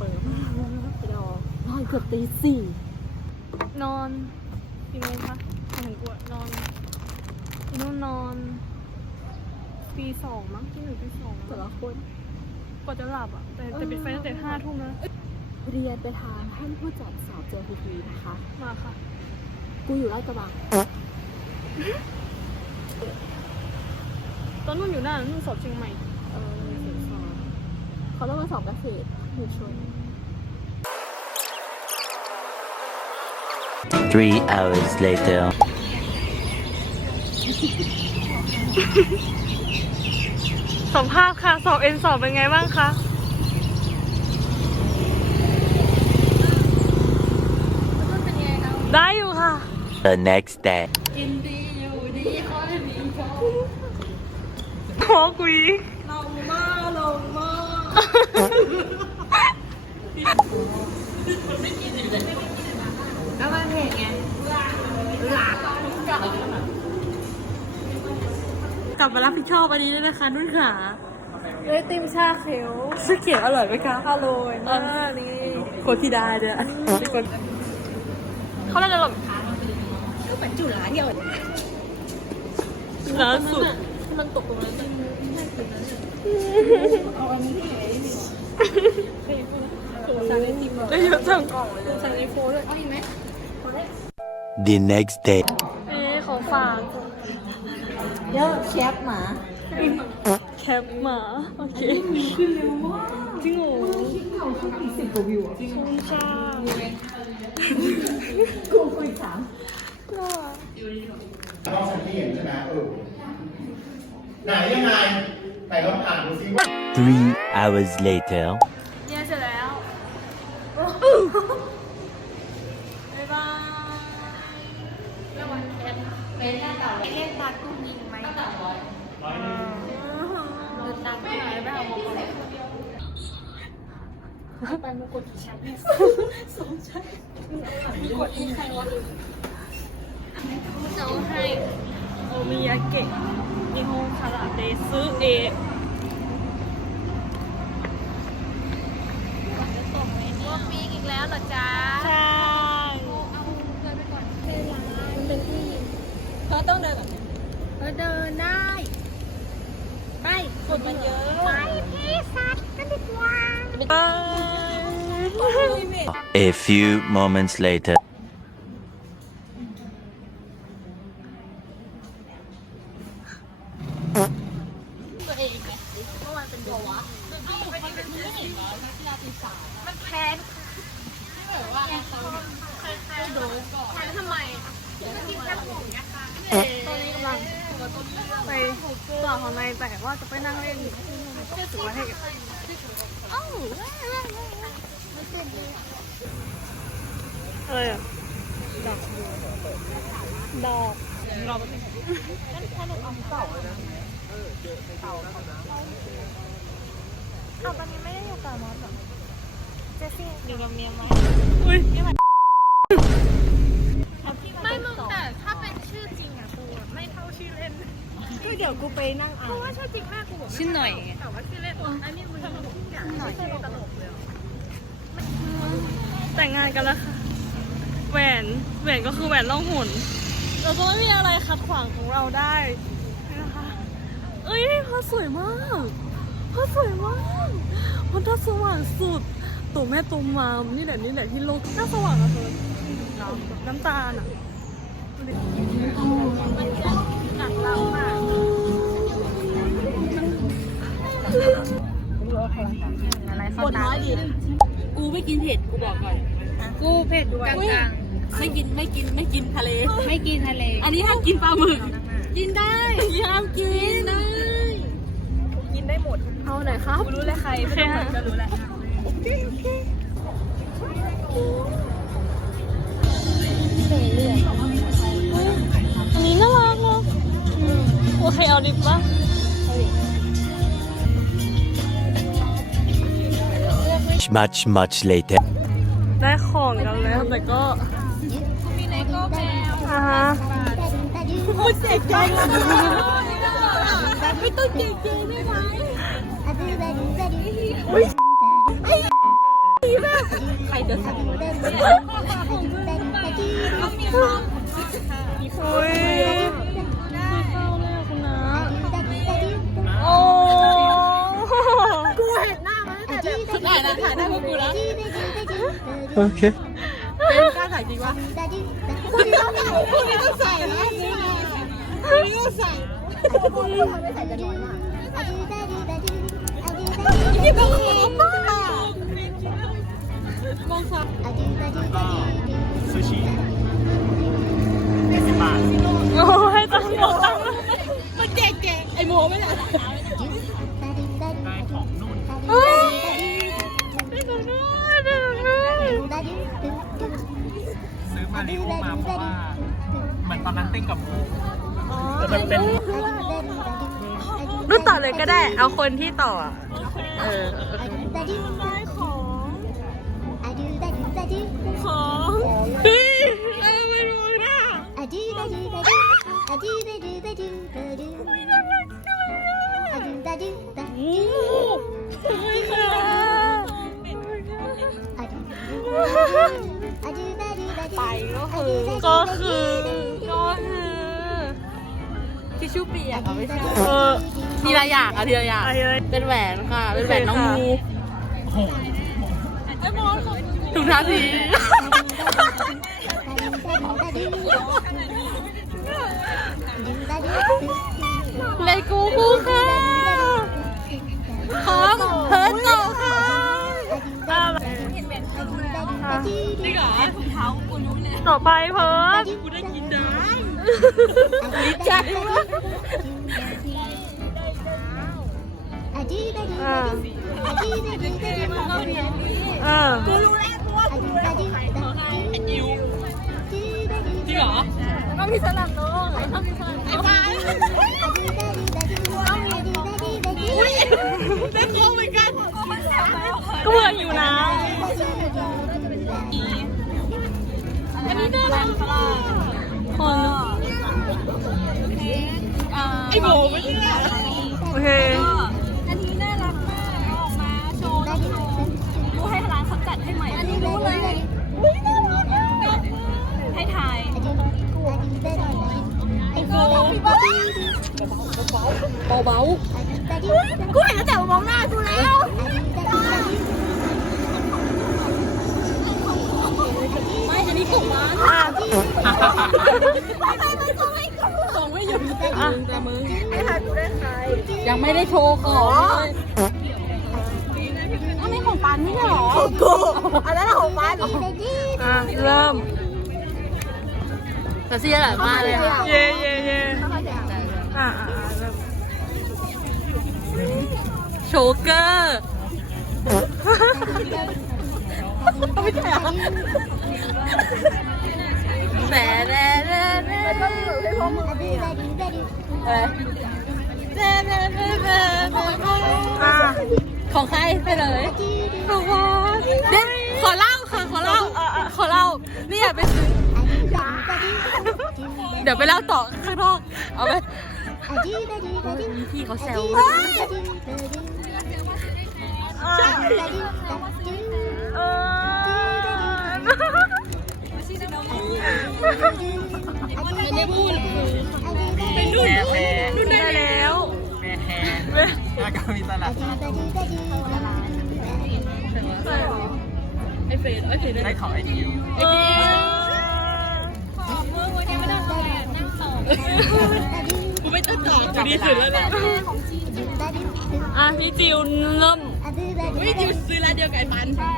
ป้าป้าเปิดเปิดมากไปรอนอนเกือบตีสี่นอนกี่โมงคะมาถึงกูอะนอนพี่นุ่นนอนปีสองมั้งที่หนึ่งปีสองแต่ละคนกว่าจะหลับอะแต่แต่ปิดไฟตั้งแต่ห้าทุ่มแล้วเรียนไปทางท่านผู้จัดสาวเจอพีพีนะคะ มาค่ะ กูอยู่ลาดกระบังตอนนุ่นอยู่หน้านุ่นสอบเชียงใหม่ เออเสียงสอนเขาต้องมาสอบเกษตร อยู่ชน Three hours later. สัมภาษณ์ค่ะ สอบเอ็นสอบเป็นไงบ้างคะได้อยู่ค่ะ The next day. ขอกุย กลับมารับผิดชอบอันนี้ด้วยนะคะนุ่นขาเลยติมชาเขียวชื่อเขียนอร่อยไหมคะอร่อยมากนี่คนที่ได้เนี่ยเป็นคนเขาน่าจะหลบก็เหมือนจุฬาเที่ยวล่าสุดมันตกตรงนั้นได้เยอะจัง The next day. เอ๊ะของฝากเยอะแคปหมา แคปหมา โอเคจริงเหรอสิบกว่าวิวอะชงชากูคุยสามต้องฉันไม่เห็นใช่ไหมเออไหนยังไงไหนลองอ่านดูซิว่า Three hours later. เนี่ยเสร็จแล้วบ๊ายบายระวังแคปเป็นหน้าเต่าเรียกตากุ้งยิงไหมตาร้อยเดินตามไปไหนไปหาหมอก่อนไปมากดกี่ชั้นเนี่ยสองชั้นมีกดอีกใครวะจะเอาให้ โอมิยาเกะนิฮงคาราเดซึเอะว่าปีกอีกแล้วเหรอจ๊ะใช่เอาเดินไปก่อนเดินหลังมันเป็นที่เขาต้องเดินแบบนี้เออเดินได้ ไปคนมันเยอะไปพี่สัตว์กันดีกว่า A few moments later. ตัวเองไง เมื่อวานเป็นตัววะมันแพ้แบบว่าโดนก่อนแพ้ทำไมกินแค่หมูนะคะตอนนี้กำลังไปต่อของในแต่ว่าจะไปนั่งเล่นก็ถือว่าให้เอ้าอะไรอะดอกดอกดอกเอาตอนนี้ไม่ได้อยู่กับมอสหรอเจสซี่อยู่กับเมียมาอุ้ยไม่มึงแต่ถ้าเป็นชื่อจริงอะกูไม่เท่าชื่อเล่นก็เดี๋ยวกูไปนั่งอ่าเพนราะว่าชื่อจริงแม่กูบอกชิ้นหน่อยแต่ว่าชื่อเล่นอันนี้มึงอย่างไม่ใช่ตลกเลยแต่งงานกันแล้วค่ะแหวนแหวนก็คือแหวนล่องหนเราจะไม่มีอะไรขัดขวางของเราได้ เอ้ยพระสวยมากพระสวยมากมันทัสว่างสุด ตัวแม่ตัวมามนี่แหละนี่แหละที่โลกน่าสว่างอะเธอน้ำตาลอะบทน้อยดิกูไม่กินเผ็ดกูบอกก่อนกูเผ็ดกลางไม่กินไม่กินไม่กินทะเล ไม่กินทะเล อันนี้ห้ามกินปลาหมึก กินได้ห้ามกินได้ เอาไหนครับรู้เลยใครไม่ต้องเหมือนก็รู้แหละอันนี้น่ารักเนาะโอเคเอาดิบปะ Much, much later. ได้ของกันแล้วแต่ก็มีเลโก้แมวอ่าฮะพูดเสียใจเลยไม่ต้องเก่งๆได้ไหม ใครเดินทางอุ้ยเข้าเลยคุณนะโอ้กูเห็นหน้ามันตั้งแต่แบบถ่ายนะถ่ายหน้าพวกกูแล้ว Okay. เป็นกล้ารถ่ายจริงวะพวกนี้ต้องใส่พวกนี้ต้องใส่นะพวกนี้ต้องใส่พวกนี้ไม่ใส่จะน้อยมาก นี่เป็นของบ้ามองซ้ายซูชิสิบบาทโอ้ให้ตังค์บอกตังค์มันแก่ๆไอ้โมไม่ได้ได้ของนุ่นเฮ้ยได้ตังค์ด้วยได้ตังค์ด้วยซื้อมาริโอมาเพราะว่าเหมือนตอนนั้นเต้นกับโมแต่มันเป็นรุ่นต่อเลยก็ได้ เอาคนที่ต่ออะเออ องเฮ้ยเอาไม่รู้นะโอ้เฮ้ยค่ะไปก็คือก็คือก็คือทิชชู่เปียกอะไม่ใช่เออทีละอย่างอะทีละอย่างเลยเป็นแหวนค่ะ เป็นแหวนน้องงูโอ้โห ถุงเท้าสีเลยกูกูค่ะของเพิร์นต่อค่ะจริงเหรอต่อไปเพิร์ดกูได้กินน้ำดีใจมาก เออจริงเหรอต้องมีสลับน้องต้องมีสลับน้องได้โค้งเหมือนกันก็เบื่ออยู่นะอันนี้น่ารักค่ะคนไอโบไม่ใช่โอเค อันนี้น่ารักมากเอาออกมาโชว์ต้องโชว์ดูให้ร้านเขาจัดให้ใหม่ อันนี้รู้เลยให้ถ่าย ไอโบ เบากูเห็นแล้วแต่มองหน้ากูแล้วๆไม่อันนี้ของร้านอะส่งไม่หยุดอะแต่มึงให้ถ่ายกูได้ใครยังไม่ได้โชว์ของเลยอันนี้ของปันไม่ใช่หรอของกูอันนั้นของฟ้าอะเริ่มแต่เสียหลายมากเลยค่ะเย่เย่เย่อะอะอะเริ่ม โชเกอร์ไม่ใช่เหรอแหน่แหน่แหน่แหน่แล้วก็มีแบบให้พวกมึงเออแหน่แหน่แหน่แหน่แหน่อะของใครไปเลยของพ่อเดี๋ยวขอเล่าค่ะ ขอเล่า ขอเล่านี่อยากไปซื้อเดี๋ยวไปเล่าต่อข้างนอก เอาไปพี่เขาแซวอะเออ ไม่ได้พูดเป็นนุ่นนุ่นได้แล้วแม่แฮนแล้วก็มีตลาดไอเฟรนไอเฟรนได้ของไอคิวเออกูไม่ต้องต่อกูดีสุดแล้วแหละอะพี่จิวเริ่ม ไม่หยุดซื้อร้านเดียวกับไอ้ปันท้า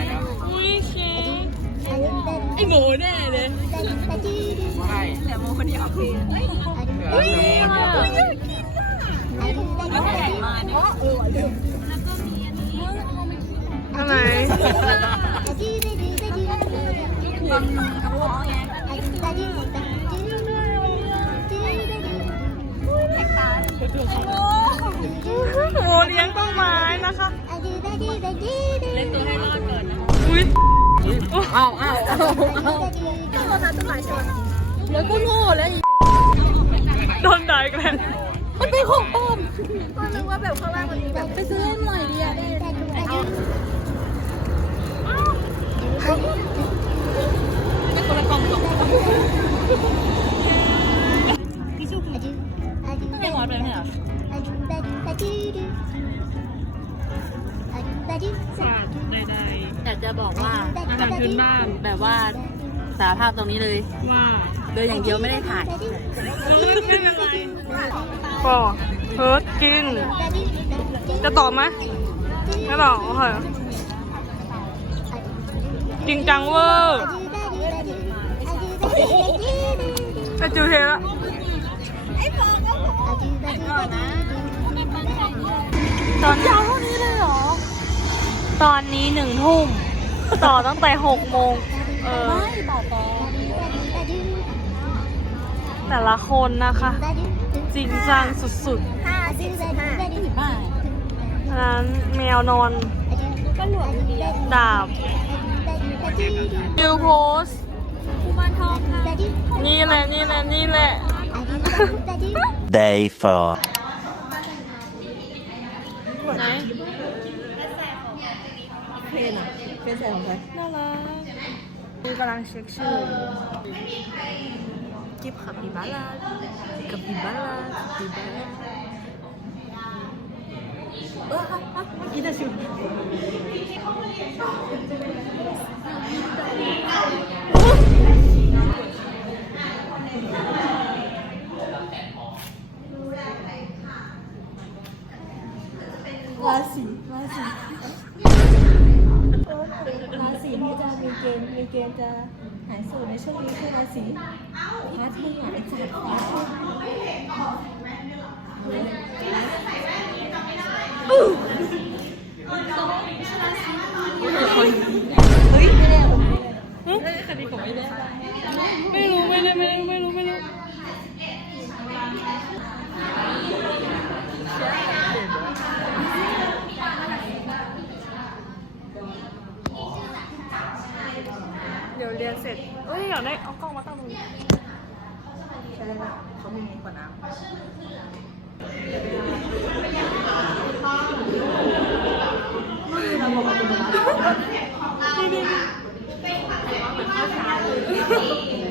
ยแล้วอุ้ยเชฟไอ้หมูแน่เลยใช่เหลือโมคนเดียวเหลือโมคนเดียวทำไมโมเลี้ยงต้นไม้นะคะ เล่นตัวให้รอดก่อนนะอุ้ยอ้าวอ้าวอ้าวแล้วก็โง่แล้วอีกโดนด่าอีกแล้วมันเป็นของปลอมก็นึกว่าแบบข้างล่างมันมีแบบไปซื้อให้หน่อยดิอะ บอกว่าๆอาหารพื้นบ้านแบบว่าสารภาพตรงนี้เลย ว่าเดินอย่างเดียวไม่ได้ถ่ายเราไม่ไม่เป็นไรก็เพิร์ดกิน จะตอบไหมไม่ตอบโอเคจริงจังเวอร์จะจูเทละตอนยาวเท่านี้เลยเหรอ ตอนนี้หนึ่งทุ่ม ต่อตั้งแต่หกโมงเออแต่ละคนนะคะ จริงจังสุดๆอันนั้นแมวนอนดาบนิวโพสต์นี่แหละ นี่แหละ นี่แหละ Day 4. ไหน เพนอะเพนใส่ของใครน่ารักนี่กำลังเช็คชื่อกิฟคาปิบาร่าคาปิบาร่าคาปิบาร่าอีตาชิวราศีราศีราศีที่จะมี เกณฑ์มีเกณฑ์จะหายโสดในช่วงนี้คือราศีพาที่หมายจัดพาที่ไม่รู้ไม่ได้ไม่ได้ไม่รู้ไม่รู้เดี๋ย เรียนเสร็จ เอ้ยอยากได้เอากล้องมาตั้งตรงนี้ใช่ไหมเขามีกว่าน้ำนี่นี่นี่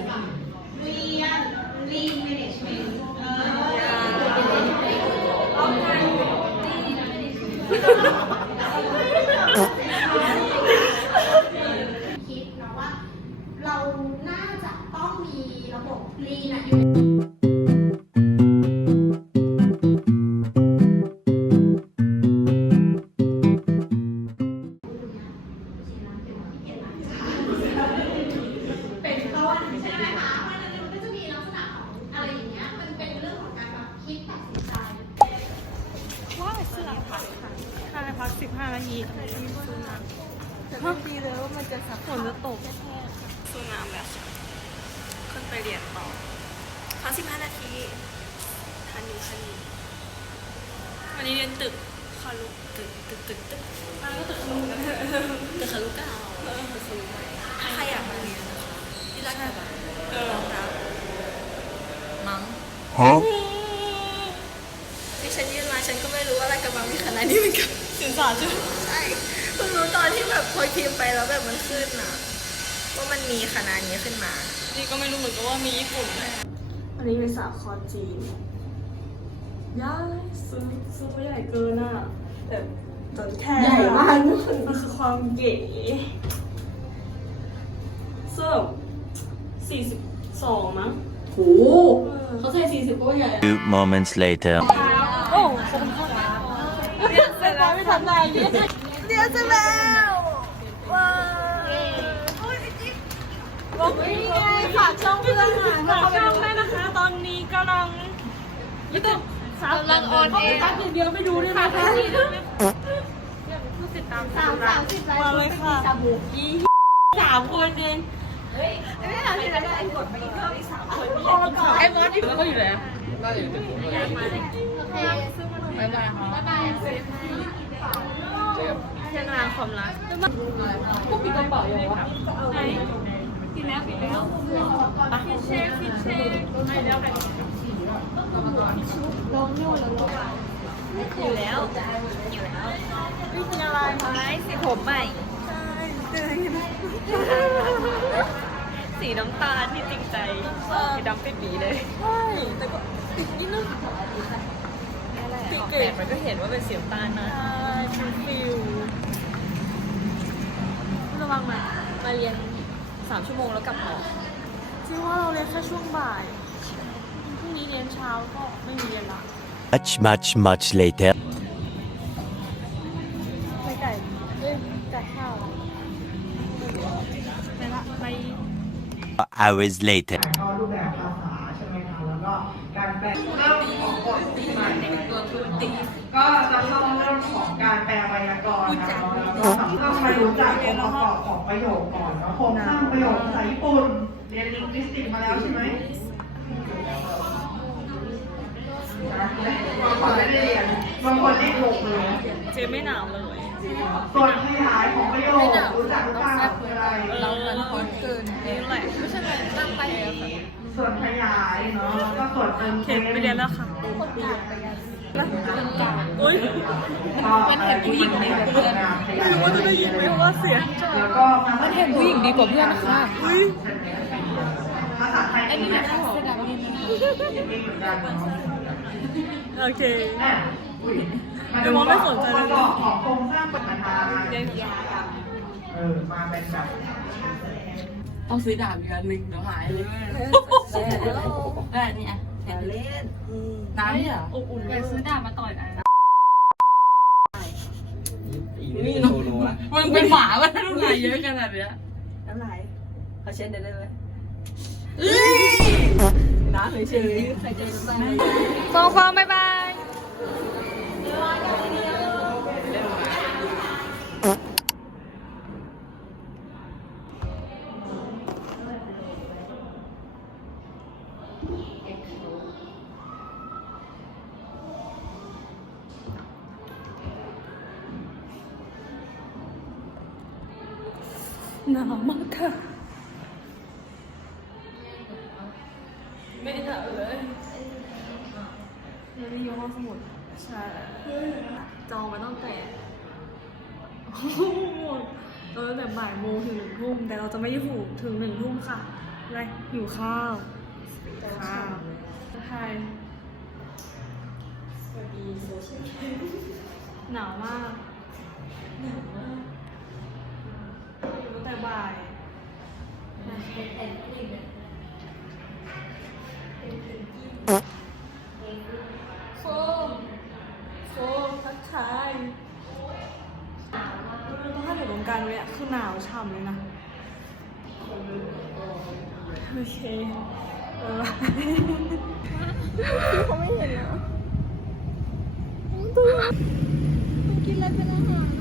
ง Huh? ที่ฉันยื่นมาฉันก็ไม่รู้ว่าอะไรกำลังมีคณะนี้เหมือนกันสินสอดใช่ไหมใช่เพิ่งรู้ตอนที่แบบพอพิมพ์ไปแล้วแบบมันขึ้นอะว่ามันมีคณะนี้ขึ้นมา นี่ก็ไม่รู้เหมือนกันว่ามีญี่ปุ่นไหมอันนี้เป็นสาครจีนย้ายซื้อซื้อไม่ใหญ่เกินอะแต่แต่แค่ใหญ่มากมันคือความเก๋เสื้อสี่สิบสองมั้งโหเขาใส่ สี่สิบก็ใหญ่ Few moments later. โอ้เรียนเสร็จแล้วไม่ทันไรเรียนเสร็จแล้วว้าวฝากช่องเพื่อนฝากช่องได้นะคะ ตอนนี้กำลังยี่สิบสามกำลังออนเองเดียวไม่ดูด้วยนะคะผู้ติดตามสามสามสิบมาเลยค่ะสามคนเอง ไม่ได้ที่ไหนกดไปอีกเพิ่มอีกสามคนไอ้บอสที่เขาอยู่ไหนก็อยู่ตึกผมเลยบ๊ายบายบ๊ายบายเช่นงานความรักพวกปิดกระเป๋าอย่างวะไหนปิดแล้วปิดแล้วปิดเช็คปิดเช็คไม่แล้วไปอยู่แล้วอยู่แล้วนี่คืออะไรไหมสีผมใหม่ใช่เจอ สีน้ำตาลที่จริงใจสีดำปิดปีเลยใช่แต่ก็ติดนิดนึงนั่นแหละสีออกเก๋แบบมันก็เห็นว่าเป็นสีน้ำตาลนะใช่ฟิลฟิลระวังมามาเรียนสามชั่วโมงแล้วกลับหอคิดว่าเราเรียนแค่ช่วงบ่ายพรุ่งนี้เรียนเช้าก็ไม่มีเรียนละ Much, much, much later. ไปไก่เอ้ยไก่ข้าวไปละไป Hours later. ก็รูปแบบภาษาใช่ไหมคะแล้วก็การแปลเรื่องของบทใหม่ก็จะเข้าเรื่องของการแปลไวยากรณ์นะคะแล้วก็ต้องมารู้จักองค์ประกอบของประโยคก่อนแล้วโครงสร้างประโยคภาษาญี่ปุ่นเรียนลิงวิสติกมาแล้วใช่ไหมบางคนไม่ได้เรียน บางคนเรียนหกเลยเจไม่หนาวเลยส่วนขยายของประโยครู้จักหรือเปล่าคืออะไร เราเป็นคนเกินนี่แหละไม่ใช่เลยตั้งไปเลยค่ะส่วนขยายเนาะแล้วก็ส่วนเติมเข็มไปเรียนแล้วค่ะแล้วอุ้ยเป็นเห็นผู้หญิงในเพื่อนไม่รู้ว่าจะได้ยินไหมเพราะว่าเสียงแล้วก็มันเห็นผู้หญิงดีกว่าเพื่อนค่ะอุ้ยภาษาไทยอันนี้นะคะเสื้อดำนี่มีเหมือนกันเนาะโอเคอะอุ้ย เดี๋ยวมองไม่สนใจประกอบของโครงสร้างปฐทานเออมาเป็นแบบต้องซื้อดาบอีกอันหนึ่งเดี๋ยวหายเลยได้เนี่ยเล่นน้ำเนี่ยอบอุ่นไปซื้อดาบมาต่อยกันนี่โนโนละมึงเป็นหมาก็น้ำลายเยอะขนาดเนี้ยน้ำลายเขาเช็ดได้ไหมน้ำเฉยฟองฟองบ๊ายบาย หนาวมากค่ะ ไม่หนาวเลยเรานี่อยู่ห้องสมุดใช่จองมาตั้งแต่เออแบบบ่ายโมงถึงหนึ่งทุ่ม แต่เราจะไม่อยู่ถึงหนึ่งทุ่มค่ะอะไรหิวข้าว ข้าวไทยสวัสดีโซเชียลหนาวมากหนาวมากอยู่ตั้งแต่บ่ายโฟมโฟมทักทายต้องให้อยู่ตรงกลางเลยอะคือหนาวฉ่ำเลยนะ โอเค เออเขาไม่เห็นแล้วกินอะไรเป็นอาหารอะ